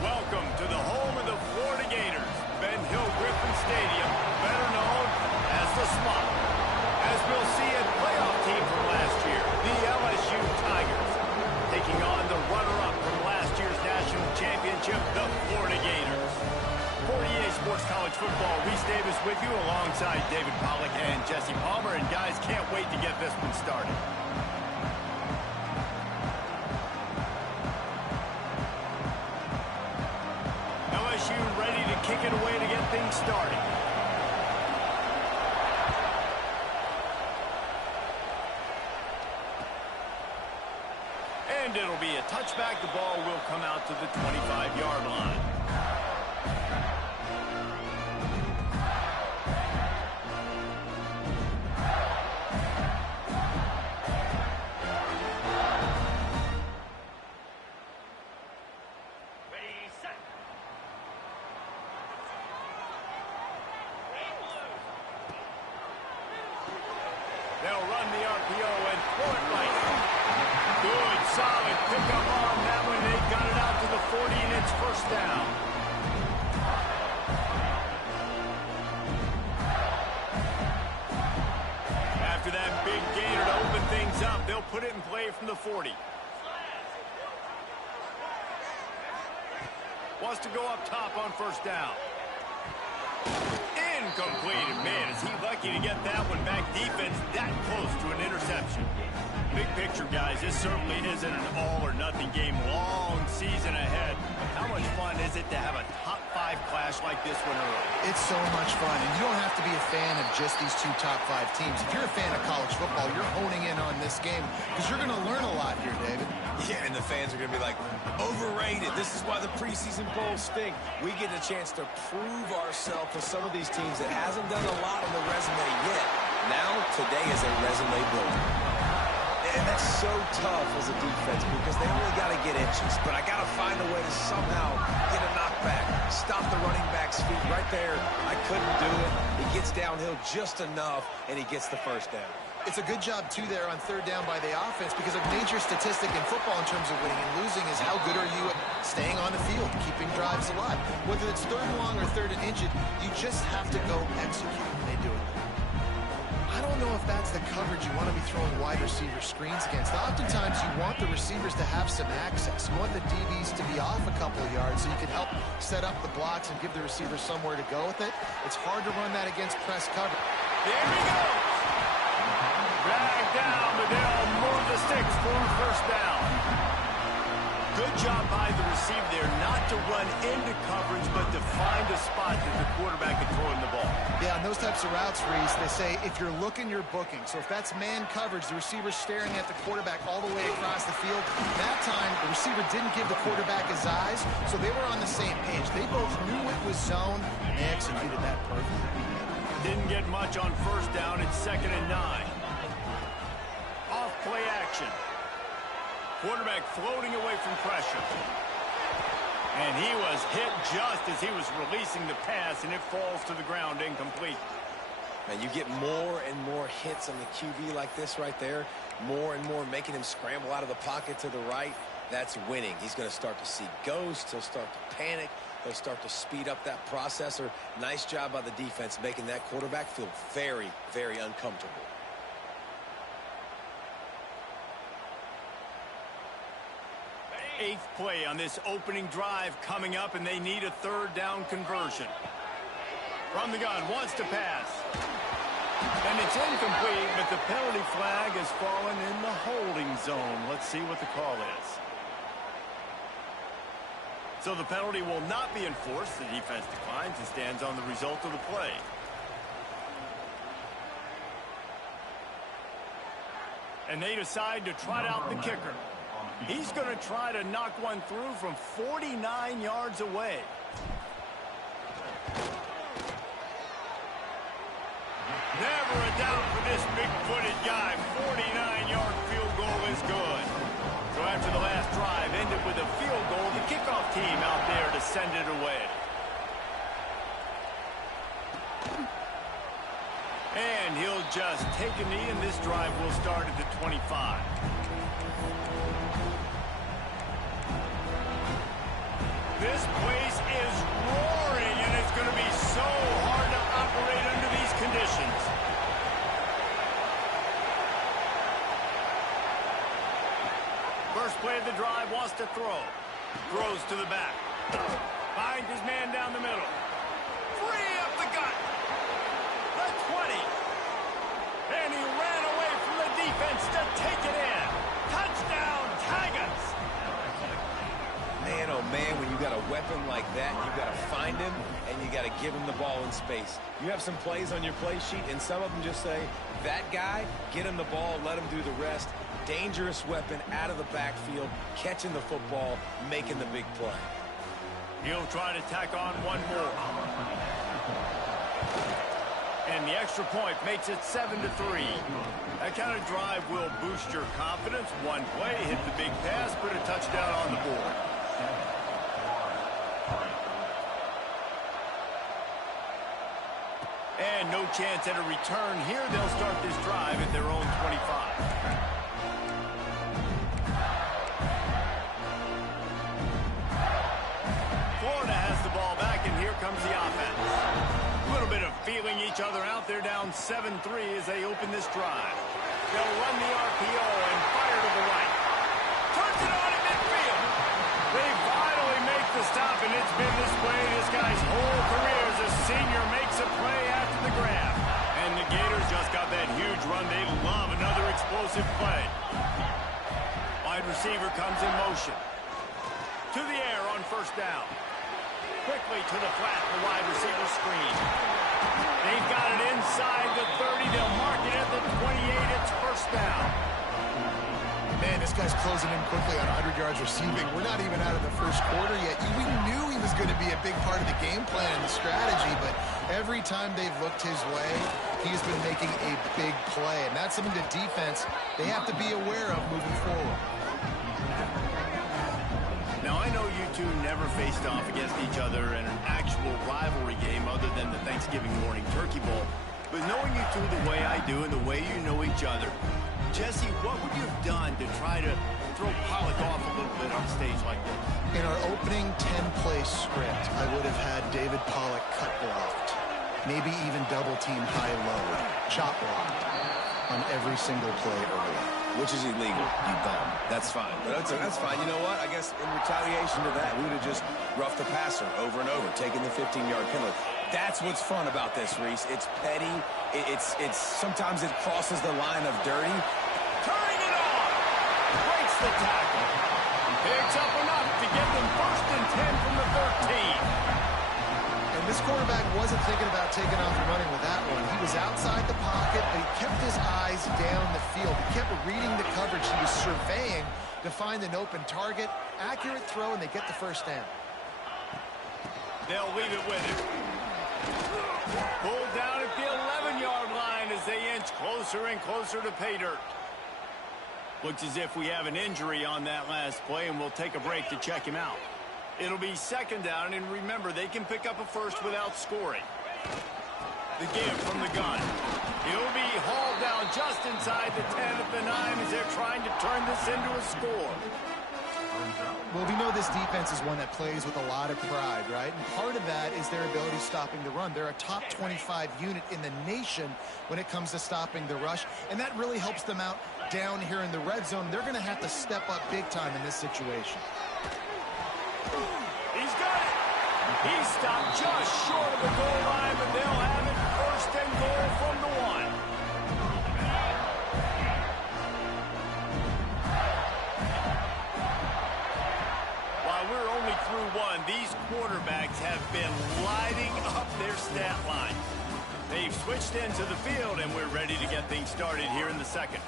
Welcome to the home of the Florida Gators, Ben Hill Griffin Stadium, better known as the Swamp. As we'll see a playoff team from last year, the LSU Tigers, taking on the runner-up from last year's national championship, the Florida Gators. For EA Sports College Football, Reese Davis with you alongside David Pollack and Jesse Palmer. And guys, can't wait to get this one started. LSU ready to kick it away to get things started. And it'll be a touchback. The ball will come out to the 25-yard line. They'll run the RPO and throw it right. Good, solid pickup on that one. They got it out to the 40, and it's first down. After that big gainer to open things up, they'll put it in play from the 40. Wants to go up top on first down. Incomplete. Man, is he lucky to get that one back. Defense that close to an interception. Big picture, guys, this certainly isn't an all-or-nothing game. Long season ahead. How much fun is it to have a top-5 clash like this one early? It's so much fun, and you don't have to be a fan of just these two top-5 teams. If you're a fan of college football, you're honing in on this game because you're going to learn a lot here, David. Yeah, and the fans are going to be like, overrated. This is why the preseason bowls stink. We get a chance to prove ourselves with some of these teams that hasn't done a lot on the resume yet. Now, today is a resume builder. And that's so tough as a defense because they only got to get inches. But I got to find a way to somehow get a knockback, stop the running back's feet right there. I couldn't do it. He gets downhill just enough, and he gets the first down. It's a good job, too, there on third down by the offense because a major statistic in football in terms of winning and losing is how good are you at staying on the field, keeping drives alive. Whether it's third and long or third and inches, you just have to go execute, and they do it. I don't know if that's the coverage you want to be throwing wide receiver screens against. Oftentimes, you want the receivers to have some access. You want the DBs to be off a couple of yards so you can help set up the blocks and give the receivers somewhere to go with it. It's hard to run that against press cover. There we go. Drag down, but they'll move the sticks for a first down. Good job by the receiver there not to run into coverage, but to find a spot that the quarterback can throw in the ball. Yeah, on those types of routes, Reese, they say if you're looking, you're booking. So if that's man coverage, the receiver's staring at the quarterback all the way across the field. That time, the receiver didn't give the quarterback his eyes, so they were on the same page. They both knew it was zone, and they executed that perfectly. Didn't get much on first down. It's 2nd and 9. Off play action. Quarterback floating away from pressure. And he was hit just as he was releasing the pass, and it falls to the ground incomplete. Man, you get more and more hits on the QB like this right there. More and more making him scramble out of the pocket to the right. That's winning. He's going to start to see ghosts. He'll start to panic. He'll start to speed up that processor. Nice job by the defense making that quarterback feel very, very uncomfortable. Eighth play on this opening drive coming up, and they need a third down conversion. From the gun, wants to pass. And it's incomplete, but the penalty flag has fallen in the holding zone. Let's see what the call is. So the penalty will not be enforced. The defense declines and stands on the result of the play. And they decide to trot out the kicker. He's going to try to knock one through from 49 yards away. Never a doubt for this big-footed guy. 49-yard field goal is good. So after the last drive ended with a field goal, the kickoff team out there to send it away. And he'll just take a knee, and this drive will start at the 25. This place is roaring, and it's going to be so hard to operate under these conditions. First play of the drive, wants to throw. Throws to the back. Finds his man down the middle. Free up the gut. The 20. And he ran away from the defense to take it in. Touchdown, Tigers. Man, oh man, when you got a weapon like that, you got to find him and you got to give him the ball in space. You have some plays on your play sheet, and some of them just say, that guy, get him the ball, let him do the rest. Dangerous weapon out of the backfield, catching the football, making the big play. He'll try to tack on one more. And the extra point makes it 7-3. That kind of drive will boost your confidence. One play, hit the big pass, put a touchdown on the board. And no chance at a return here. They'll start this drive at their own 25. Florida has the ball back, and here comes the offense. A little bit of feeling each other out there, down 7-3 as they open this drive. They'll run the RPO and fire to the right. Turns it on at midfield. They finally make the stop, and it's been this way this guy's whole career as a senior makes a play after the grab. And the Gators just got that huge run. They love another explosive play. Wide receiver comes in motion. To the air on first down. Quickly to the flat, the wide receiver screen. They've got it inside the 30. They'll mark it at the 28. It's first down. Man, this guy's closing in quickly on 100 yards receiving. We're not even out of the first quarter yet. We knew he was going to be a big part of the game plan and the strategy, but every time they've looked his way, he's been making a big play. And that's something the defense, they have to be aware of moving forward. Now, I know you two never faced off against each other in an actual rivalry game other than the Thanksgiving morning turkey bowl. But knowing you two the way I do and the way you know each other, Jesse, what would you have done to try to throw Pollock off a little bit on stage like this? In our opening 10-play script, I would have had David Pollock cut blocked, maybe even double-team high-low, chop blocked on every single play early. Which is illegal, you bum. That's fine. But that's fine. You know what? I guess in retaliation to that, we would have just roughed the passer over and over, taking the 15-yard penalty. That's what's fun about this, Reese. It's petty. It's sometimes it crosses the line of dirty. Turning it on. Breaks the tackle. Picks up enough to get them first and 10 from the 13. And this quarterback wasn't thinking about taking off and running with that one. He was outside the pocket, but he kept his eyes down the field. He kept reading the coverage. He was surveying to find an open target. Accurate throw, and they get the first down. They'll leave it with him. Pulled down at the 11-yard line as they inch closer and closer to pay dirt. Looks as if we have an injury on that last play, and we'll take a break to check him out. It'll be second down, and remember, they can pick up a first without scoring. The give from the gun. He'll be hauled down just inside the 10 at the 9 as they're trying to turn this into a score. Well, we know this defense is one that plays with a lot of pride, right? And part of that is their ability stopping the run. They're a top 25 unit in the nation when it comes to stopping the rush, and that really helps them out down here in the red zone. They're going to have to step up big time in this situation. He's got it. He stopped just short of the goal line, but they'll have it first and goal from the 1. While we're only through 1, these quarterbacks have been lighting up their stat line. They've switched into the field, and we're ready to get things started here in the second.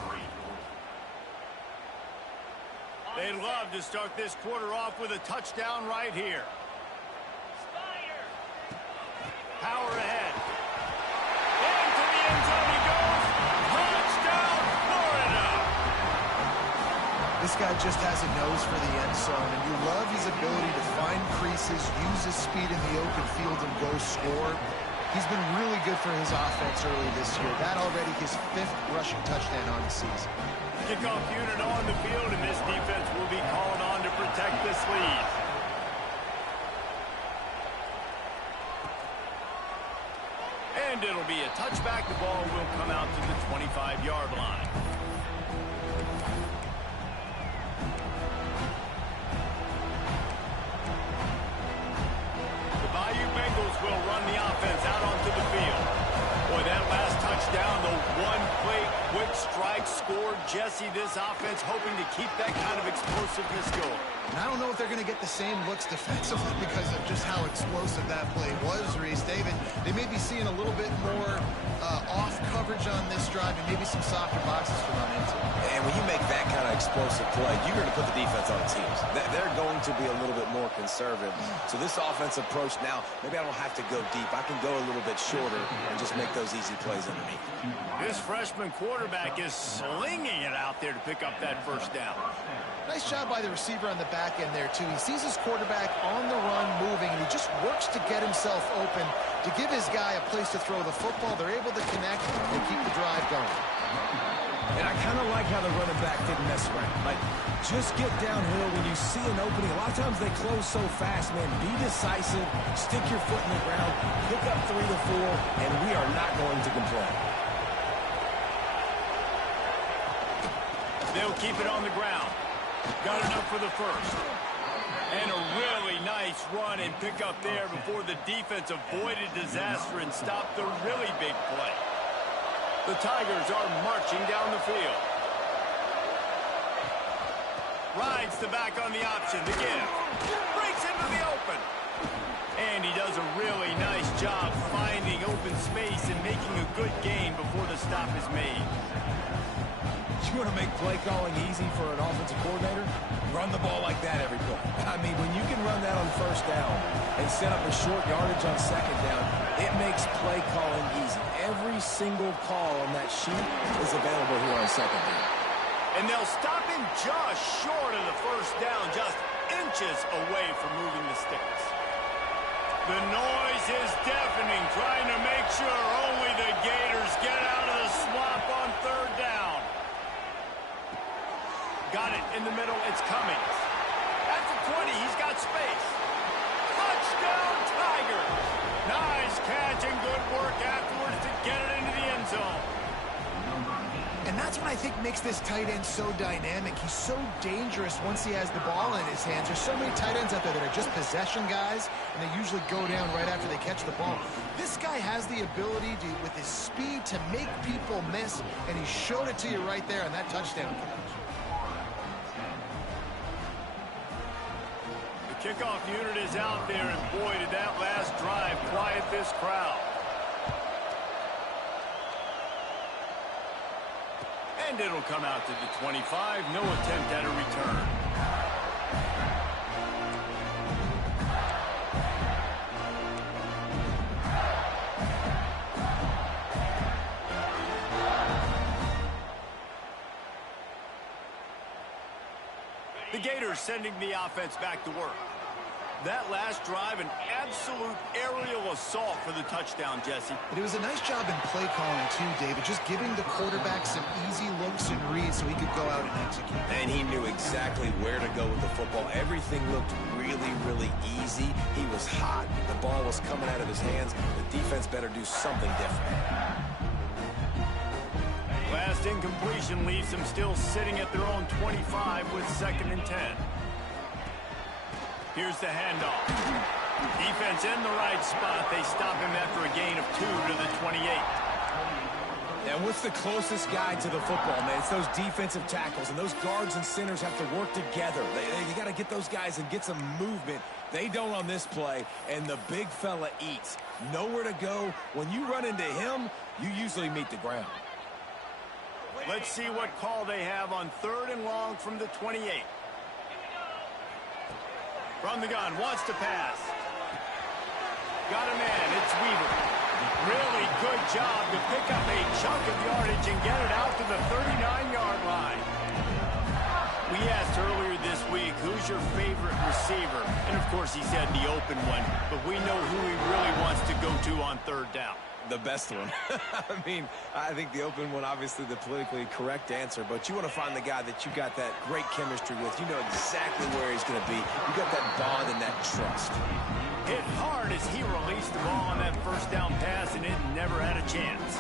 They'd love to start this quarter off with a touchdown right here. Power ahead. Into the end zone he goes. Touchdown, Florida! This guy just has a nose for the end zone, and you love his ability to find creases, use his speed in the open field, and go score. He's been really good for his offense early this year. That already his 5th rushing touchdown on the season. Kickoff unit on the field, and this defense will be called on to protect this lead. And it'll be a touchback. The ball will come out to the 25-yard line. The Bayou Bengals will run the offense out onto the field. Boy, that last touchdown, the one-play quick strike scored. Jesse, this offense hoping to keep that kind of explosiveness going. And I don't know if they're going to get the same looks defensively because of just how explosive that play was, Reese. David, they may be seeing a little bit more off coverage on this drive and maybe some softer boxes to run into. And when you make that kind of explosive play, you're going to put the defense on teams. They're going to be a little bit more conservative. So this offense approach now, maybe I don't have to go deep. I can go a little bit shorter and just make those easy plays underneath. This freshman quarterback is slinging it out there to pick up that first down. Nice job by the receiver on the back end there, too. He sees his quarterback on the run moving, and he just works to get himself open to give his guy a place to throw the football. They're able to connect and keep the drive going. And I kind of like how the running back didn't mess around. Like, just get downhill when you see an opening. A lot of times they close so fast, man. Be decisive, stick your foot in the ground, pick up 3 to 4, and we are not going to complain. They'll keep it on the ground. Got enough for the first. And a really nice run and pick up there before the defense avoided disaster and stopped the really big play. The Tigers are marching down the field. Rides the back on the option. The give. Breaks into the open. And he does a really nice job finding open space and making a good gain before the stop is made. You want to make play calling easy for an offensive coordinator? Run the ball like that every play. I mean, when you can run that on first down and set up a short yardage on second down, it makes play calling easy. Every single call on that sheet is available here on second down. And they'll stop him just short of the first down, just inches away from moving the sticks. The noise is deafening, trying to make sure only the Gators get out of the swamp on third down. Got it in the middle. It's coming. At the 20, he's got space. Touchdown, Tigers. Nice catch and good work afterwards to get it into the end zone. And that's what I think makes this tight end so dynamic. He's so dangerous once he has the ball in his hands. There's so many tight ends out there that are just possession guys, and they usually go down right after they catch the ball. This guy has the ability to, with his speed, to make people miss, and he showed it to you right there on that touchdown catch. Kickoff unit is out there, and boy, did that last drive quiet this crowd. And it'll come out to the 25. No attempt at a return. The Gators sending the offense back to work. That last drive, an absolute aerial assault for the touchdown, Jesse. But it was a nice job in play calling, too, David, just giving the quarterback some easy looks and reads so he could go out and execute. And he knew exactly where to go with the football. Everything looked really, really easy. He was hot. The ball was coming out of his hands. The defense better do something different. Last incompletion leaves them still sitting at their own 25 with 2nd and 10. Here's the handoff. Defense in the right spot. They stop him after a gain of 2 to the 28. And what's the closest guy to the football, man? It's those defensive tackles, and those guards and centers have to work together. They got to get those guys and get some movement. They don't on this play, and the big fella eats. Nowhere to go. When you run into him, you usually meet the ground. Let's see what call they have on 3rd and long from the 28. From the gun, wants to pass. Got a man, it's Weaver. Really good job to pick up a chunk of yardage and get it out to the 39-yard line. We asked earlier this week, who's your favorite receiver? And of course he said the open one, but we know who he really wants to go to on 3rd down. The best one. I mean, I think the open one, obviously the politically correct answer, but you want to find the guy that you got that great chemistry with. You know exactly where he's going to be. You got that bond and that trust. Hit hard as he released the ball on that first down pass, and it never had a chance.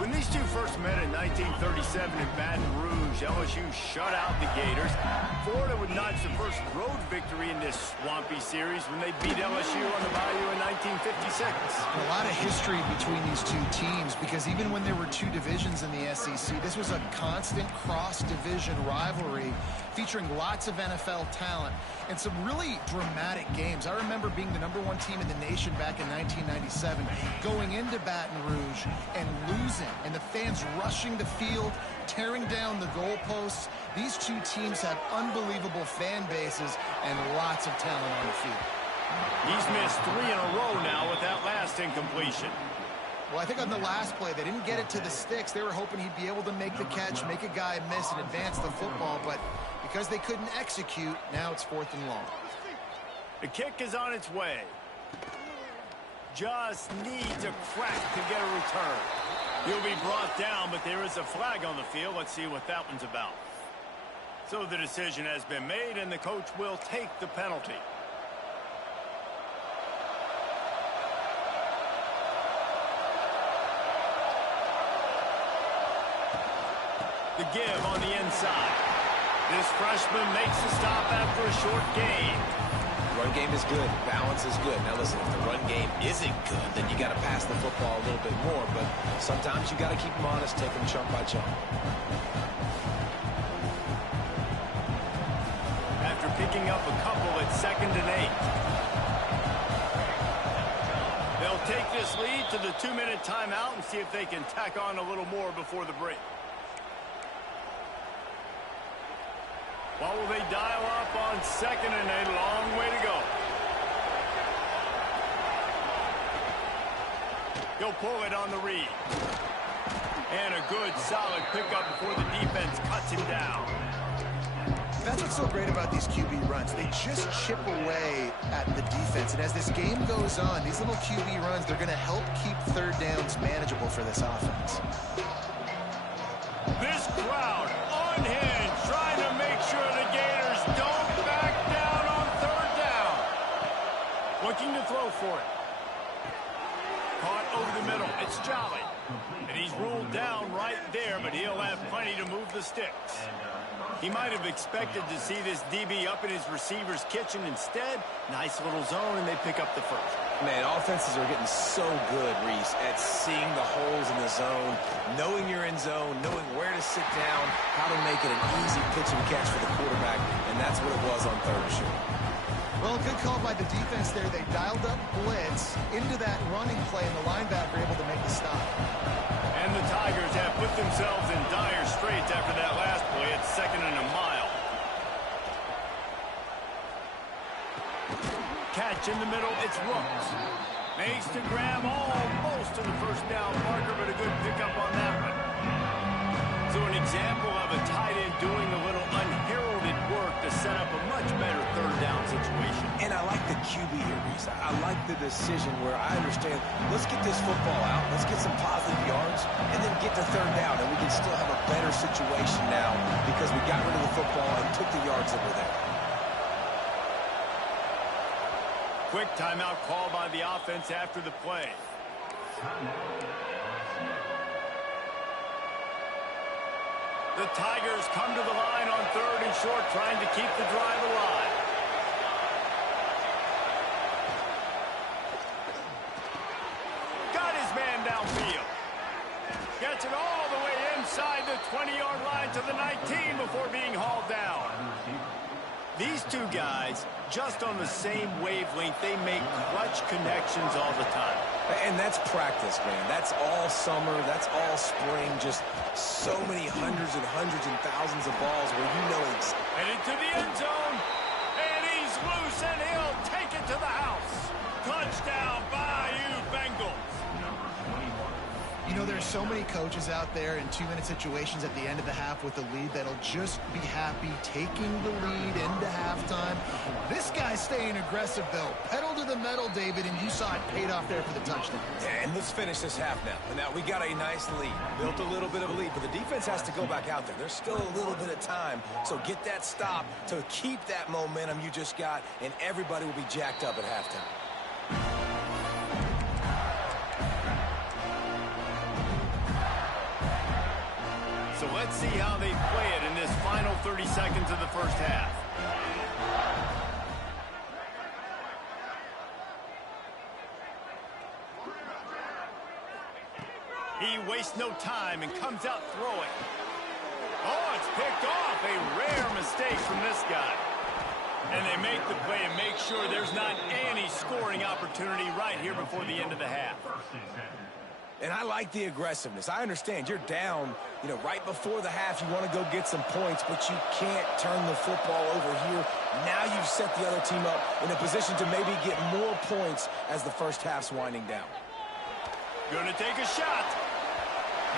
When these two first met in 1937 in Baton Rouge, LSU shut out the Gators. Florida would notch the first road victory in this swampy series when they beat LSU on the Bayou in 1956. A lot of history between these two teams because even when there were two divisions in the SEC, this was a constant cross-division rivalry featuring lots of NFL talent and some really dramatic games. I remember being the #1 team in the nation back in 1997, going into Baton Rouge and losing, and the fans rushing the field, tearing down the goalposts. These two teams have unbelievable fan bases and lots of talent on the field. He's missed 3 in a row now with that last incompletion. Well, I think on the last play, they didn't get it to the sticks. They were hoping he'd be able to make the catch, make a guy miss, and advance the football, but because they couldn't execute, now it's 4th and long. The kick is on its way. Just needs a crack to get a return. He'll be brought down, but there is a flag on the field. Let's see what that one's about. So the decision has been made, and the coach will take the penalty. The give on the inside. This freshman makes the stop after a short gain. Run game is good. Balance is good. Now listen, if the run game isn't good, then you got to pass the football a little bit more. But sometimes you got to keep them honest, take them chunk by chunk. After picking up a couple at 2nd and 8. They'll take this lead to the 2-minute timeout and see if they can tack on a little more before the break. What will they dial up on 2nd and 8? Long way to go. He'll pull it on the read. And a good, solid pickup before the defense cuts him down. That's what's so great about these QB runs. They just chip away at the defense. And as this game goes on, these little QB runs, they're going to help keep 3rd downs manageable for this offense. This crowd unhinged, trying to make sure the Gators don't back down on 3rd down. Looking to throw for it. Caught over the middle. It's Jolly. And he's ruled down right there, but he'll have plenty to move the sticks. He might have expected to see this DB up in his receiver's kitchen. Instead, nice little zone, and they pick up the first. Man, offenses are getting so good, Reese, at seeing the holes in the zone, knowing you're in zone, knowing where to sit down, how to make it an easy pitch and catch for the quarterback, and that's what it was on 3rd and short. Well, good call by the defense there. They dialed up blitz into that running play, and the linebacker able to make the stop. And the Tigers have put themselves in dire straits after that last play at 2nd and a mile. Catch in the middle, it's Rooks. Makes the grab almost to the 1st down marker, but a good pickup on that one. So an example of a tight end doing a little unheralded work to set up a much better 3rd down situation. And I like the QB here, Reese. I like the decision where I understand, let's get this football out, let's get some positive yards, and then get to 3rd down, and we can still have a better situation now because we got rid of the football and took the yards that were there. Quick timeout call by the offense after the play. The Tigers come to the line on 3rd and short, trying to keep the drive alive. Got his man downfield. Gets it all the way inside the 20-yard line to the 19 before being hauled down. These two guys, just on the same wavelength, they make clutch connections all the time. And that's practice, man. That's all summer. That's all spring. Just so many hundreds and thousands of balls where you know it's... Headed to the end zone. And he's loose, and he'll take it to the house. Touchdown, Bayou Bengals. You know, there's so many coaches out there in 2-minute situations at the end of the half with the lead that'll just be happy taking the lead into halftime. This guy's staying aggressive, though. Pedal to the metal, David, and you saw it paid off there for the touchdown. Yeah, and let's finish this half now. And now we got a nice lead. Built a little bit of a lead, but the defense has to go back out there. There's still a little bit of time, so get that stop to keep that momentum you just got, and everybody will be jacked up at halftime. So let's see how they play it in this final 30 seconds of the first half. He wastes no time and comes out throwing. Oh, it's picked off. A rare mistake from this guy. And they make the play and make sure there's not any scoring opportunity right here before the end of the half. And I like the aggressiveness. I understand you're down, right before the half. You want to go get some points, but you can't turn the football over here. Now you've set the other team up in a position to maybe get more points as the first half's winding down. Gonna take a shot.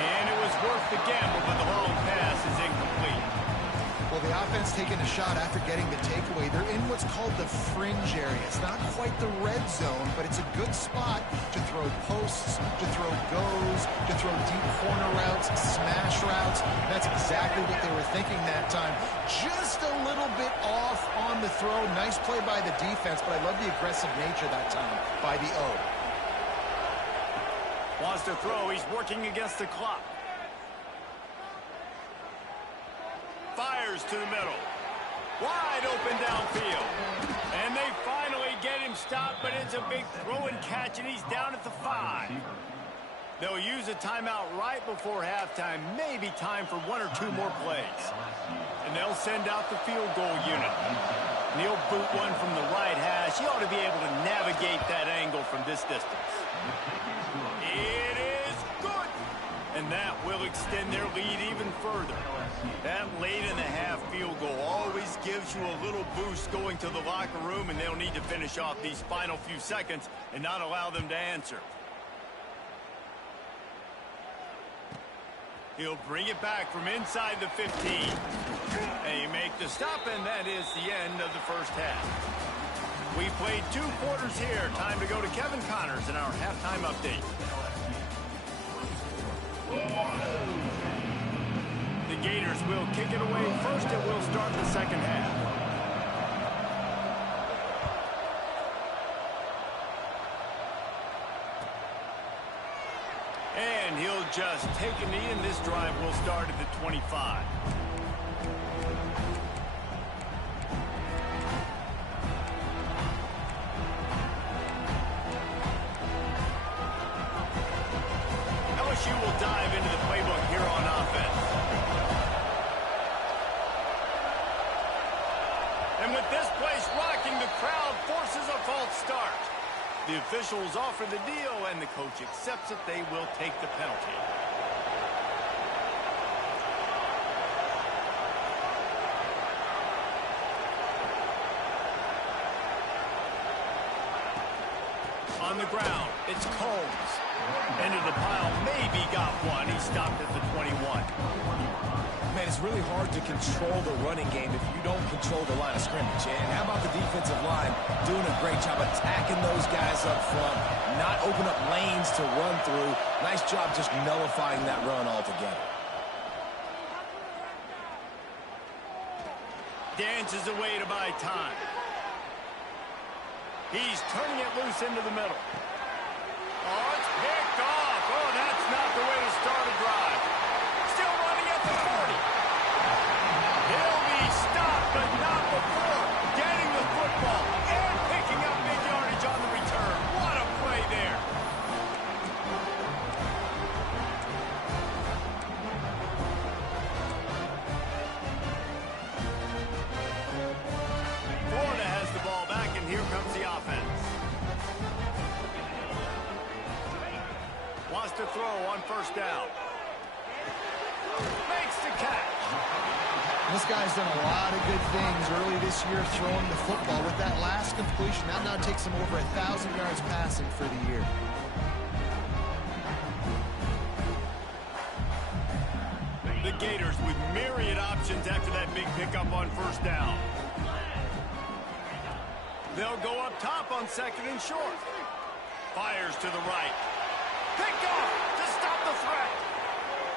And it was worth the gamble, but the long pass is incomplete. Well, the offense taking a shot after getting the takeaway. They're in what's called the fringe area. It's not quite the red zone, but it's a good spot to throw posts, to throw goes, to throw deep corner routes, smash routes. That's exactly what they were thinking that time. Just a little bit off on the throw. Nice play by the defense, but I love the aggressive nature that time by the O. Wants to throw. He's working against the clock. Fires to the middle. Wide open downfield. And they finally get him stopped, but it's a big throw and catch, and he's down at the 5. They'll use a timeout right before halftime. Maybe time for 1 or 2 more plays. And they'll send out the field goal unit. And he'll boot one from the right hash. He ought to be able to navigate that angle from this distance. It is good. And that will extend their lead even further. That late in the half field goal always gives you a little boost going to the locker room, and they'll need to finish off these final few seconds and not allow them to answer. He'll bring it back from inside the 15. They make the stop, and that is the end of the first half. We played 2 quarters here. Time to go to Kevin Connors in our halftime update. The Gators will kick it away first, and we'll start the second half. And he'll just take a knee, and this drive will start at the 25. LSU will dive into the playbook here on offense. And with this place rocking, the crowd forces a false start. The officials offer the deal, and the coach accepts it. They will take the penalty. On the ground, it's Combs. Into the pile, maybe got one. He stopped at the 21. Man, it's really hard to control the running game if you don't control the line of scrimmage. And how about the defensive line doing a great job attacking those guys up front, not open up lanes to run through. Nice job just nullifying that run altogether. Dances away to buy time. He's turning it loose into the middle. Oh, it's picked off. Oh, that's not the way to start a drive. Still running at the 40. He'll be stopped, but not before getting the football and picking up big yardage on the return. What a play there. Florida has the ball back, and here comes the offense. Wants to throw on first down. Makes the catch. This guy's done a lot of good things early this year throwing the football. With that last completion, that now takes him over 1,000 yards passing for the year. The Gators with myriad options after that big pickup on first down. They'll go up top on second and short. Fires to the right. Pick off to stop the threat.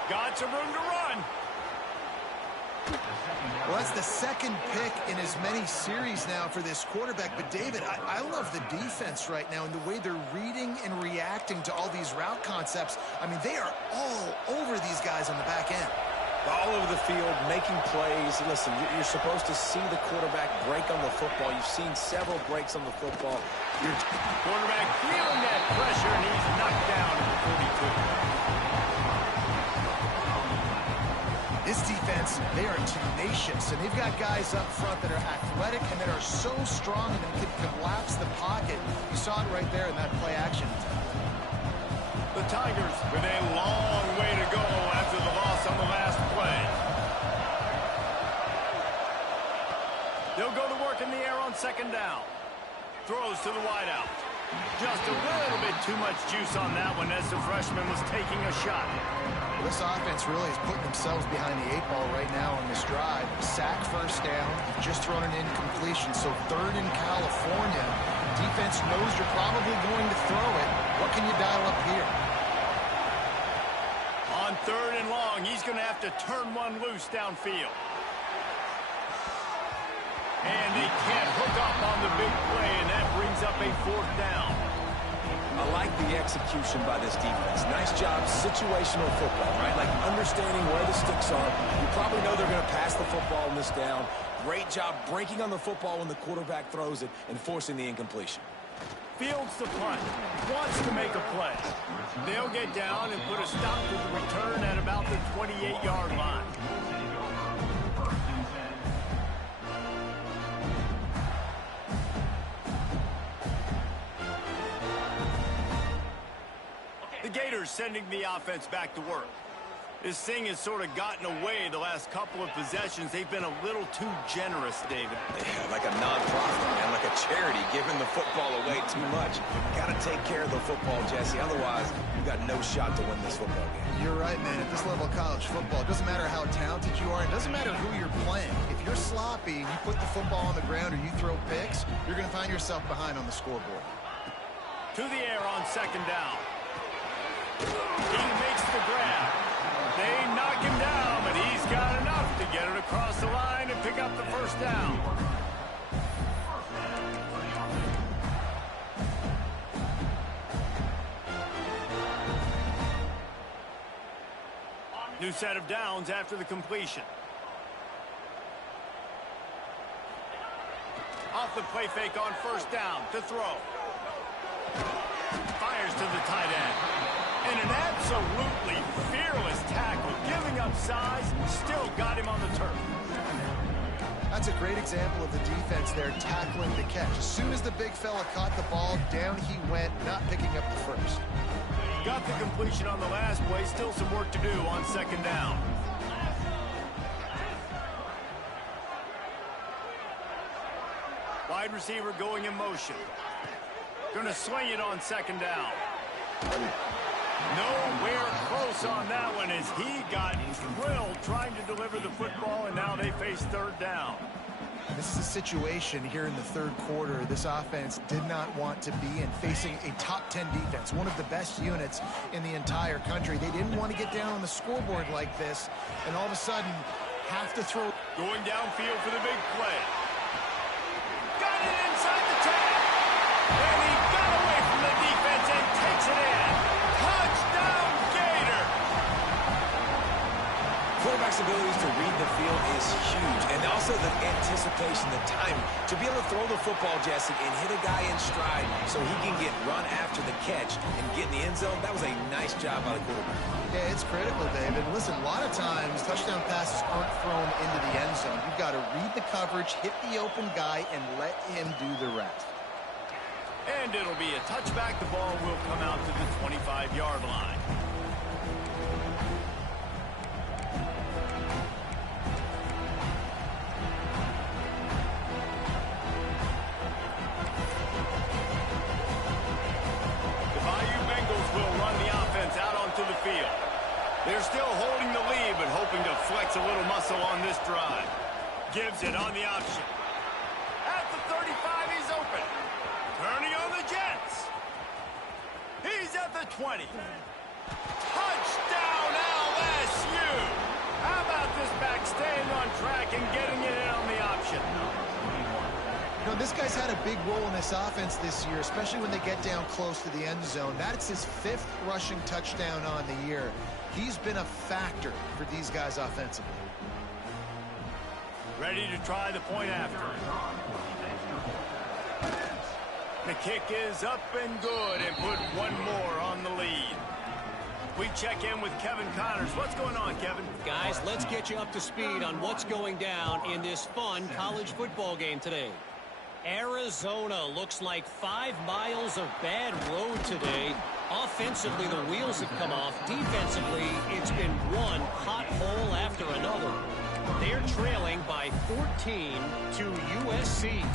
Got some room to run. Well, that's the second pick in as many series now for this quarterback. But, David, I love the defense right now and the way they're reading and reacting to all these route concepts. I mean, they are all over these guys on the back end. All over the field, making plays. Listen, you're supposed to see the quarterback break on the football. You've seen several breaks on the football. Quarterback feeling that pressure, and he's knocked down at the 42. This defense, they are tenacious, and they've got guys up front that are athletic and that are so strong and can collapse the pocket. You saw it right there in that play action. The Tigers with a long way to go after the loss on the last play. They'll go to work in the air on second down. Throws to the wideout. Just a little bit too much juice on that one as the freshman was taking a shot. This offense really is putting themselves behind the 8 ball right now on this drive. Sack first down. You've just thrown an incompletion, so third in California. Defense knows you're probably going to throw it. What can you dial up here? On third and long, he's going to have to turn one loose downfield. And they can't hook up on the big play, and that brings up a fourth down. I like the execution by this defense. Nice job, situational football, right? Like understanding where the sticks are. You probably know they're going to pass the football on this down. Great job breaking on the football when the quarterback throws it and forcing the incompletion. Fields the punt. Wants to make a play. They'll get down and put a stop to the return at about the 28-yard line. The Gators sending the offense back to work. This thing has sort of gotten away the last couple of possessions. They've been a little too generous, David. Yeah, like a non-profit, man, like a charity, giving the football away too much. Got to take care of the football, Jesse. Otherwise, you've got no shot to win this football game. You're right, man. At this level of college football, it doesn't matter how talented you are. It doesn't matter who you're playing. If you're sloppy and you put the football on the ground or you throw picks, you're going to find yourself behind on the scoreboard. To the air on second down. He makes the grab. They knock him down, but he's got enough to get it across the line and pick up the first down. New set of downs after the completion. Off the play fake on first down to throw. Fires to the tight end. And an absolutely fearless tackle, giving up size, still got him on the turf. That's a great example of the defense there tackling the catch. As soon as the big fella caught the ball, down he went, not picking up the first. Got the completion on the last play, still some work to do on second down. Wide receiver going in motion. Gonna swing it on second down. Nowhere close on that one as he got drilled trying to deliver the football, and now they face third down. This is a situation here in the third quarter this offense did not want to be in, facing a top 10 defense, one of the best units in the entire country. They didn't want to get down on the scoreboard like this, and all of a sudden have to throw. Going downfield for the big play. Got it inside the 10. And he got away from the defense and takes it in. Touchdown, Gator! Quarterback's abilities to read the field is huge, and also the anticipation, the timing. To be able to throw the football, Jesse, and hit a guy in stride so he can get run after the catch and get in the end zone, that was a nice job by the quarterback. Yeah, it's critical, David. Listen, a lot of times touchdown passes aren't thrown into the end zone. You've got to read the coverage, hit the open guy, and let him do the rest. And it'll be a touchback. The ball will come out to the 25-yard line. The Bayou Bengals will run the offense out onto the field. They're still holding the lead, but hoping to flex a little muscle on this drive. Gives it on the option. At the 35, he's open. Turning on the Jets. He's at the 20. Touchdown, LSU! How about this back staying on track and getting it in on the option? You know, this guy's had a big role in this offense this year, especially when they get down close to the end zone. That's his 5th rushing touchdown on the year. He's been a factor for these guys offensively. Ready to try the point after. The kick is up and good and put one more on the lead. We check in with Kevin Connors. What's going on, Kevin? Guys, let's get you up to speed on what's going down in this fun college football game today. Arizona looks like 5 miles of bad road today. Offensively, the wheels have come off. Defensively, it's been one hot hole after another. They're trailing by 14 to USC.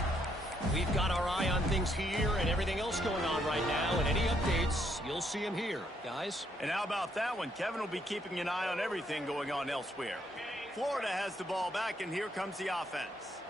We've got our eye on things here and everything else going on right now, and any updates, you'll see them here, guys. And how about that one? Kevin will be keeping an eye on everything going on elsewhere. Florida has the ball back, and here comes the offense.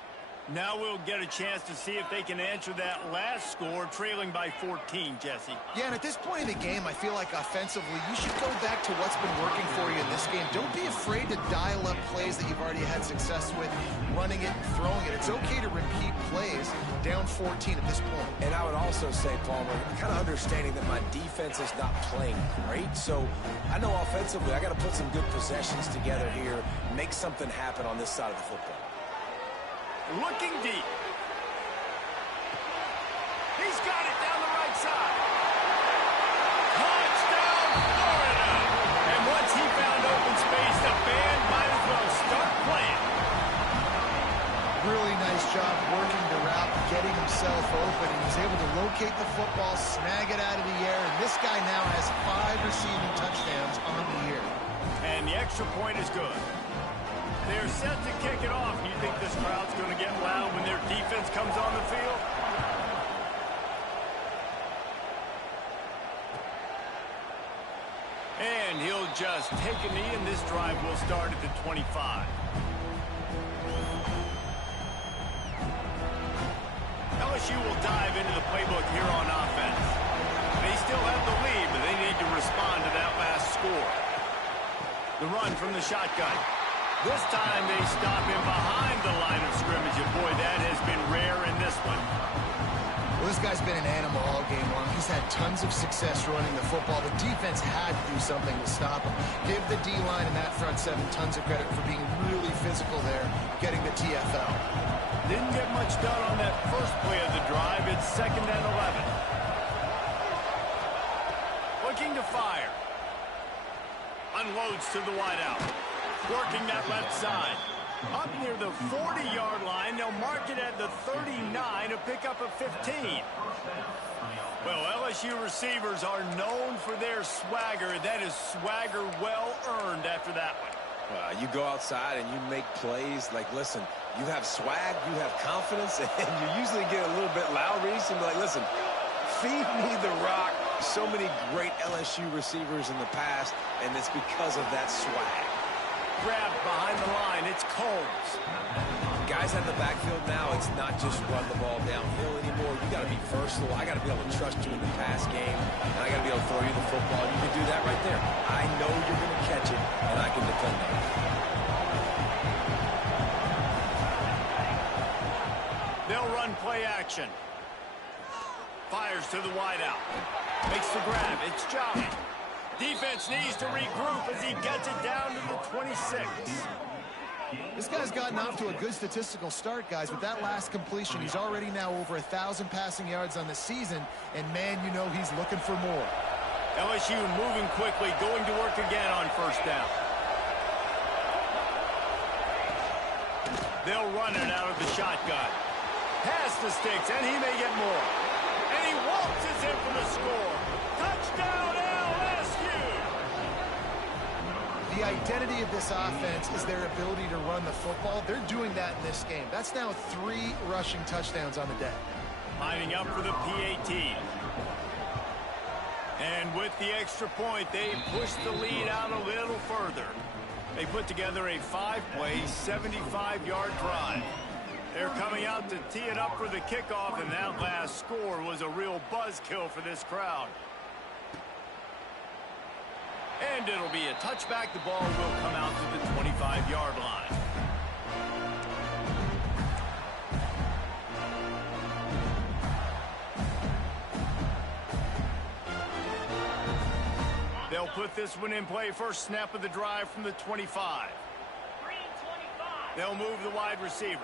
Now we'll get a chance to see if they can answer that last score, trailing by 14, Jesse. Yeah, and at this point in the game, I feel like offensively, you should go back to what's been working for you in this game. Don't be afraid to dial up plays that you've already had success with, running it and throwing it. It's okay to repeat plays down 14 at this point. And I would also say, Palmer, kind of understanding that my defense is not playing great. So I know offensively, I got to put some good possessions together here, make something happen on this side of the football. Looking deep. He's got it down the right side. Touchdown, Florida! And once he found open space, the band might as well start playing. Really nice job working the route, getting himself open. He was able to locate the football, snag it out of the air, and this guy now has 5 receiving touchdowns on the year. And the extra point is good. They're set to kick it off. You think this crowd's going to get loud when their defense comes on the field? And he'll just take a knee, and this drive will start at the 25. LSU will dive into the playbook here on offense. They still have the lead, but they need to respond to that last score. The run from the shotgun. This time they stop him behind the line of scrimmage, and boy, that has been rare in this one. Well, this guy's been an animal all game long. He's had tons of success running the football. The defense had to do something to stop him. Give the D-line and that front 7 tons of credit for being really physical there, getting the TFL. Didn't get much done on that first play of the drive. It's 2nd and 11. Looking to fire. Unloads to the wideout. Working that left side. Up near the 40-yard line, they'll mark it at the 39 to pick up a 15. Well, LSU receivers are known for their swagger. That is swagger well earned after that one. You go outside and you make plays. Like, listen, you have swag, you have confidence, and you usually get a little bit loud. Reese, and be like, listen, feed me the rock. So many great LSU receivers in the past, and it's because of that swag. Grabbed behind the line. It's Combs. Guys have the backfield now. It's not just run the ball downhill anymore. You got to be versatile. I got to be able to trust you in the pass game, and I got to be able to throw you the football. You can do that right there. I know you're going to catch it, and I can depend on it. They'll run play action. Fires to the wideout. Makes the grab. It's Jolly. Defense needs to regroup as he gets it down to the 26. This guy's gotten off to a good statistical start, guys. With that last completion, he's already now over 1,000 passing yards on the season, and man, you know he's looking for more. LSU moving quickly, going to work again on first down. They'll run it out of the shotgun. Pass the sticks, and he may get more. And he waltzes in for the score. Touchdown, LSU! The identity of this offense is their ability to run the football. They're doing that in this game. That's now 3 rushing touchdowns on the day. Lining up for the PAT. And with the extra point, they push the lead out a little further. They put together a 5-play, 75-yard drive. They're coming out to tee it up for the kickoff, and that last score was a real buzzkill for this crowd. And it'll be a touchback. The ball will come out to the 25-yard line. They'll put this one in play. First snap of the drive from the 25. They'll move the wide receiver.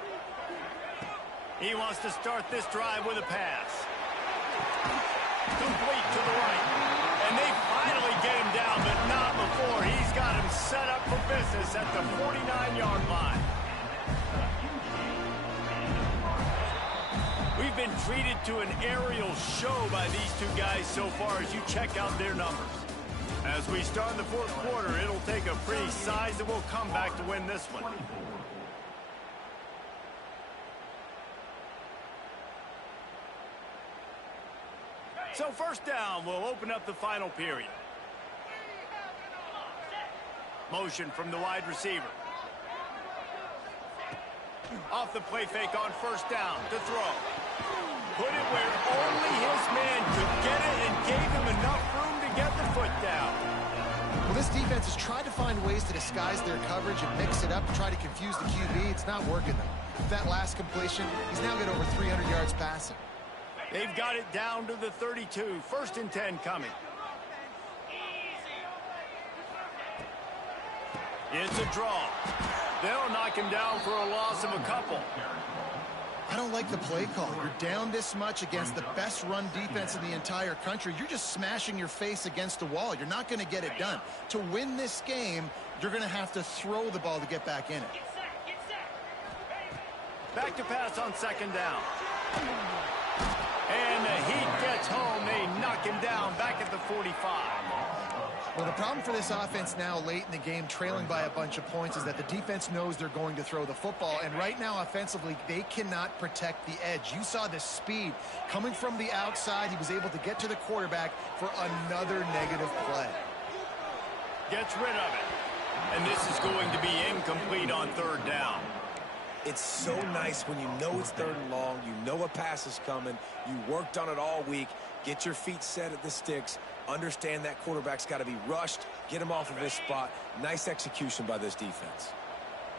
He wants to start this drive with a pass. Complete to the right. And they finally get him down, but not before. He's got him set up for business at the 49-yard line. We've been treated to an aerial show by these two guys so far as you check out their numbers. As we start the fourth quarter, it'll take a pretty sizable comeback to win this one. So first down, we'll open up the final period. Motion from the wide receiver. Off the play fake on first down to throw. Put it where only his man could get it and gave him enough room to get the foot down. Well, this defense has tried to find ways to disguise their coverage and mix it up to try to confuse the QB. It's not working, though. With that last completion, he's now got over 300 yards passing. They've got it down to the 32. First and 10 coming. It's a draw. They'll knock him down for a loss of a couple. I don't like the play call. You're down this much against the best run defense in the entire country. You're just smashing your face against the wall. You're not going to get it done. To win this game, you're going to have to throw the ball to get back in it. Back to pass on second down. And the heat gets home. They knock him down back at the 45. Well, the problem for this offense now late in the game, trailing by a bunch of points, is that the defense knows they're going to throw the football. And right now, offensively, they cannot protect the edge. You saw the speed coming from the outside. He was able to get to the quarterback for another negative play. Gets rid of it. And this is going to be incomplete on third down. It's so nice when you know it's third and long, you know a pass is coming, you worked on it all week, get your feet set at the sticks, understand that quarterback's got to be rushed, get him off of his spot. Nice execution by this defense.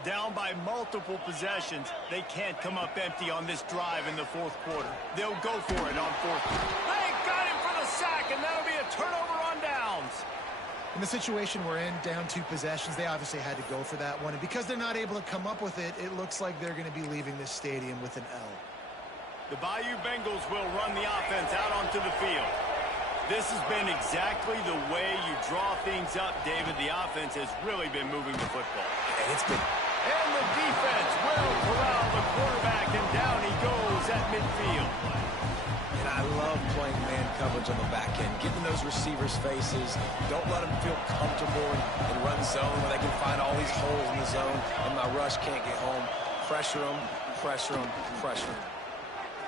Down by multiple possessions, they can't come up empty on this drive in the fourth quarter. They'll go for it on fourth. They got him for the sack, and that'll be a turnover on downs. In the situation we're in, down 2 possessions, they obviously had to go for that one. And because they're not able to come up with it, it looks like they're going to be leaving this stadium with an L. The Bayou Bengals will run the offense out onto the field. This has been exactly the way you draw things up, David. The offense has really been moving the football. And the defense will corral the quarterback, and down he goes at midfield. And I love playing man coverage on the back end, getting those receivers' faces. Don't let them feel comfortable in run zone where they can find all these holes in the zone, and my rush can't get home. Pressure them, pressure them, pressure them.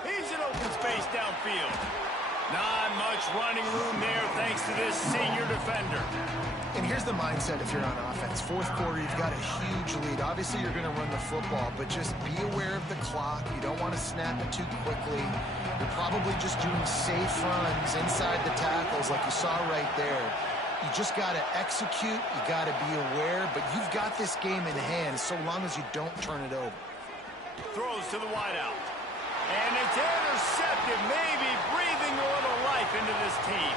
He's in open space downfield. Not much running room there thanks to this senior defender. And here's the mindset if you're on offense. Fourth quarter, you've got a huge lead. Obviously, you're going to run the football, but just be aware of the clock. You don't want to snap it too quickly. You're probably just doing safe runs inside the tackles like you saw right there. You just got to execute. You got to be aware, but you've got this game in hand so long as you don't turn it over. Throws to the wideout. And it's intercepted, maybe breathing a little life into this team.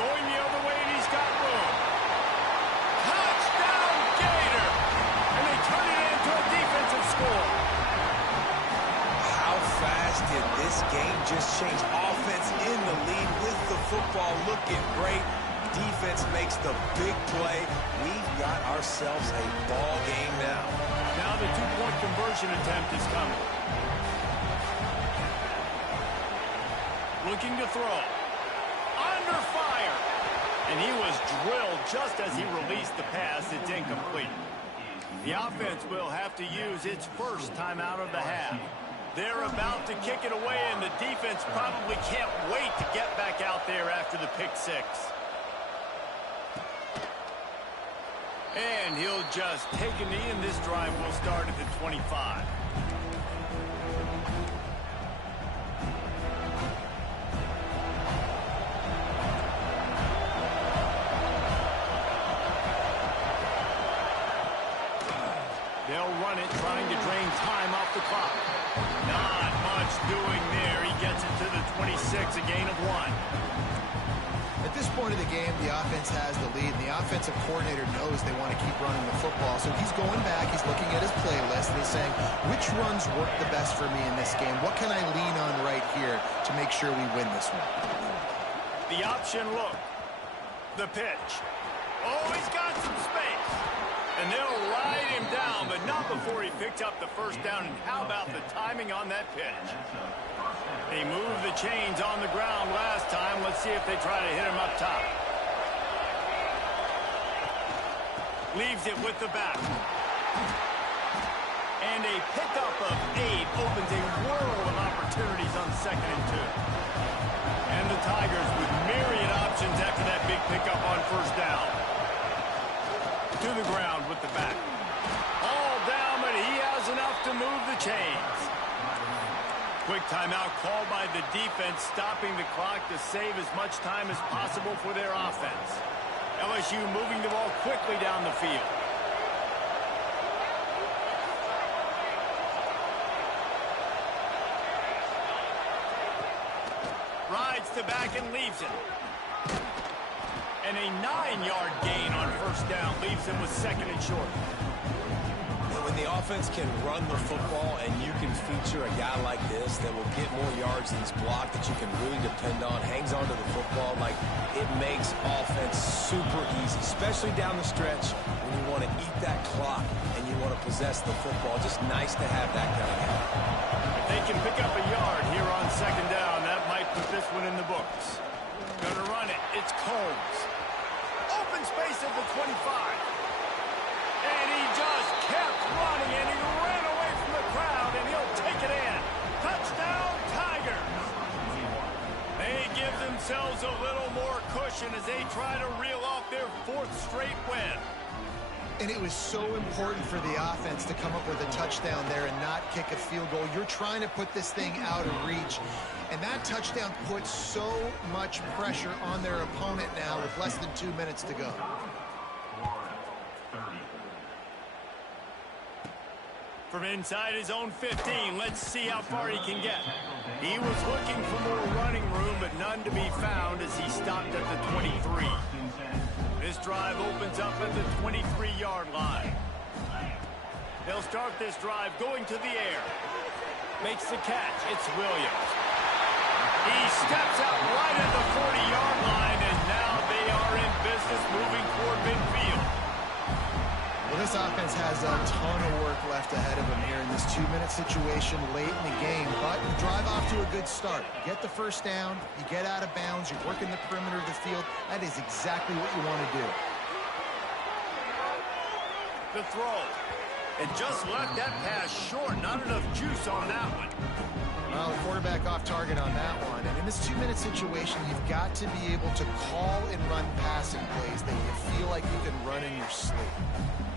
Going the other way, and he's got room. Touchdown, Gator! And they turn it into a defensive score. How fast did this game just change? Offense in the lead with the football looking great. Defense makes the big play. We've got ourselves a ball game now. Now the two-point conversion attempt is coming. Looking to throw. Under fire. And he was drilled just as he released the pass. It's incomplete. The offense will have to use its first timeout of the half. They're about to kick it away, and the defense probably can't wait to get back out there after the pick six. And he'll just take a knee, and this drive will start at the 25. They'll run it, trying to drain time off the clock. Not much doing there. He gets it to the 26, a gain of 1. At this point of the game, the offense has the lead, and the offensive coordinator knows they want to keep running the football. So he's going back, he's looking at his playlist, and he's saying, which runs work the best for me in this game? What can I lean on right here to make sure we win this one? The option look. The pitch. Oh, he's got some space. And they'll ride him down, but not before he picked up the first down. And how about the timing on that pitch? They moved the chains on the ground last time. Let's see if they try to hit him up top. Leaves it with the back. And a pickup of 8 opens a world of opportunities on 2nd and 2. And the Tigers with myriad options after that big pickup on 1st down. To the ground with the back. All down, but he has enough to move the chains. Quick timeout called by the defense, stopping the clock to save as much time as possible for their offense. LSU moving the ball quickly down the field. Rides to back and leaves it. And a 9-yard gain on 1st down leaves him with 2nd and short. When the offense can run the football and you can feature a guy like this that will get more yards than his block that you can really depend on, hangs onto the football, like it makes offense super easy, especially down the stretch when you want to eat that clock and you want to possess the football. Just nice to have that kind of guy. If they can pick up a yard here on 2nd down, that might put this one in the books. Gonna run it. It's Combs. Open space at the 25. And he just kept running, and he ran away from the crowd, and he'll take it in. Touchdown, Tigers. They give themselves a little more cushion as they try to reel off their 4th straight win. And it was so important for the offense to come up with a touchdown there and not kick a field goal. You're trying to put this thing out of reach. And that touchdown puts so much pressure on their opponent now with less than 2 minutes to go. From inside his own 15, let's see how far he can get. He was looking for more running room, but none to be found as he stopped at the 23. This drive opens up at the 23-yard line. They'll start this drive going to the air. Makes the catch. It's Williams. He steps out right at the 40-yard line, and now they are in business moving toward midfield. Well, this offense has a ton of work left ahead of them here in this 2-minute situation late in the game, but you drive off to a good start. You get the first down, you get out of bounds, you're working the perimeter of the field. That is exactly what you want to do. The throw. And just left that pass short. Not enough juice on that one. Well, the quarterback off target on that one. And in this 2-minute situation, you've got to be able to call and run passing plays that you feel like you can run in your sleep.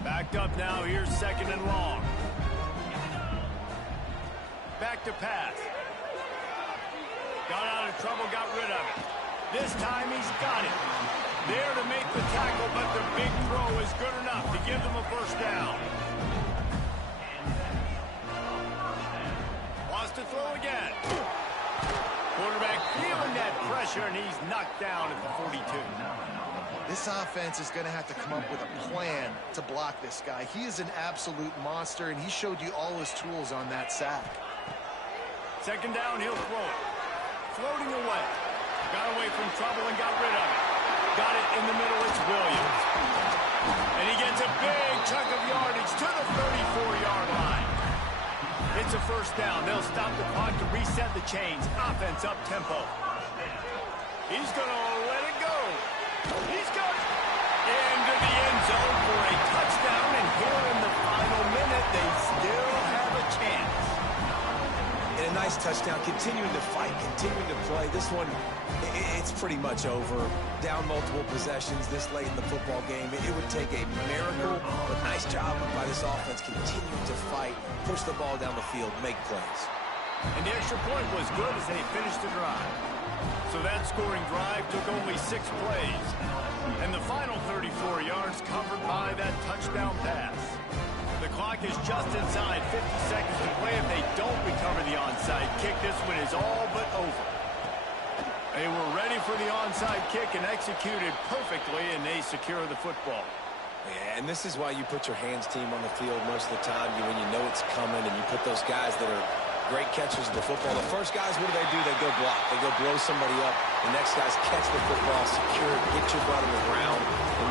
Backed up now. Here's 2nd and long. Back to pass. Got out of trouble, got rid of it. This time he's got it. There to make the tackle, but the big throw is good enough to give them a 1st down. Wants to throw again. Quarterback feeling that pressure, and he's knocked down at the 42. This offense is going to have to come up with a plan to block this guy. He is an absolute monster, and he showed you all his tools on that sack. 2nd down, he'll throw it. Floating away. Got away from trouble and got rid of it. Got it in the middle, it's Williams. And he gets a big chunk of yardage to the 34-yard line. It's a 1st down. They'll stop the clock to reset the chains. Offense up tempo. He's going to let it go. He's got it into the end zone for a touchdown. And here in the final minute, they still have a chance. And a nice touchdown, continuing to fight, continuing to play. This one, it's pretty much over. Down multiple possessions this late in the football game. It would take a miracle, but nice job by this offense continuing to fight, push the ball down the field, make plays. And the extra point was good as they finished the drive. So that scoring drive took only 6 plays. And the final 34 yards covered by that touchdown pass. The clock is just inside 50 seconds to play. If they don't recover the onside kick, this one is all but over. They were ready for the onside kick and executed perfectly, and they secure the football. Yeah, and this is why you put your hands team on the field most of the time when you know it's coming, and you put those guys that are great catchers of the football. The first guys, what do? They go block. They go blow somebody up. The next guys catch the football, secure it, get your butt on the ground, and